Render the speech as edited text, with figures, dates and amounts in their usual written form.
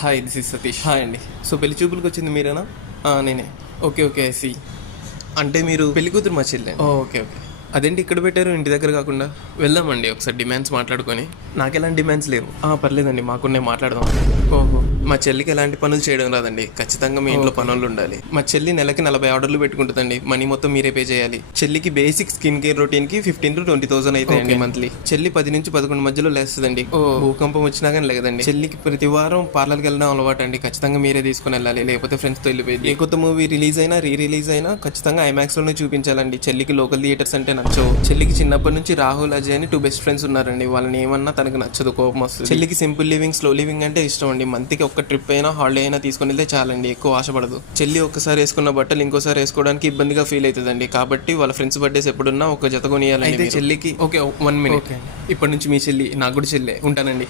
Hi, this is Satish. Hi అండి. So పెళ్లి చూపులకు వచ్చింది మీరేనా? నేనే. Okay okay, I see. అంటే మీరు పెళ్లి కూతురు మా చెల్లి. Okay okay. అదేంటి ఇక్కడ పెట్టారు ఇంటి దగ్గర కాకుండా? వెళ్దామండి ఒకసారి డిమాండ్స్ మాట్లాడుకొని. నాకు ఎలాంటి డిమాండ్స్ లేవు. పర్లేదండి, మాకున్నే మాట్లాడదాం. ఓహో, మా చెల్లికి ఎలాంటి పనులు చేయడం రాదండి. ఖచ్చితంగా మీ ఇంట్లో పనులు ఉండాలి. మా చెల్లి నెలకి 40 ఆర్డర్లు పెట్టుకుంటుందండి. మనీ మొత్తం మీరే పే చేయాలి. చెల్లికి బేసిక్ స్కిన్ కేర్ రొటీన్ కి 15,000 to 20,000 అవుతాయండి మంత్లీ. చెల్లి 10 నుంచి 11 మధ్యలో లేస్తుందండి. భూకంపం వచ్చినా కానీ లేదండి. చెల్లికి ప్రతి వారం పార్లర్కి వెళ్ళడం అలవాటు అండి. ఖచ్చితంగా మీరే తీసుకుని వెళ్ళాలి, లేకపోతే ఫ్రెండ్స్ తో వెళ్ళిపోయింది. ఏ కొత్త మూవీ రిలీజ్ అయినా రిలీజ్ అయినా ఖచ్చితంగా ఐమాక్స్ లోనే చూపించాలండి. చెల్లికి లోకల్ థియేటర్స్ అంటే నచ్చవు. చెల్లికి చిన్నప్పటి నుంచి రాహుల్, అజయ్ అని 2 బెస్ట్ ఫ్రెండ్స్ ఉన్నారండి. వాళ్ళని ఏమన్నా తనకు నచ్చదు, కోపం వస్తుంది. చెల్లికి సింపుల్ లివింగ్, స్లో లివింగ్ అంటే ఇష్టం అండి. మంత్కి ఒక్క ట్రిప్ అయినా హాలిడే అయినా తీసుకుని వెళ్తే చాలండి, ఎక్కువ ఆశపడదు. చెల్లి ఒక్కసారి వేసుకున్న బట్టలు ఇంకోసారి వేసుకోవడానికి ఇబ్బందిగా ఫీల్ అవుతుందండి. కాబట్టి వాళ్ళ ఫ్రెండ్స్ బర్త్డేస్ ఎప్పుడున్నా ఒక జత కొనియాలండి. అయితే చెల్లికి ఓకే 1 minute. ఇప్పటి నుంచి మీ చెల్లి నాకు కూడా చెల్లె. ఉంటానండి.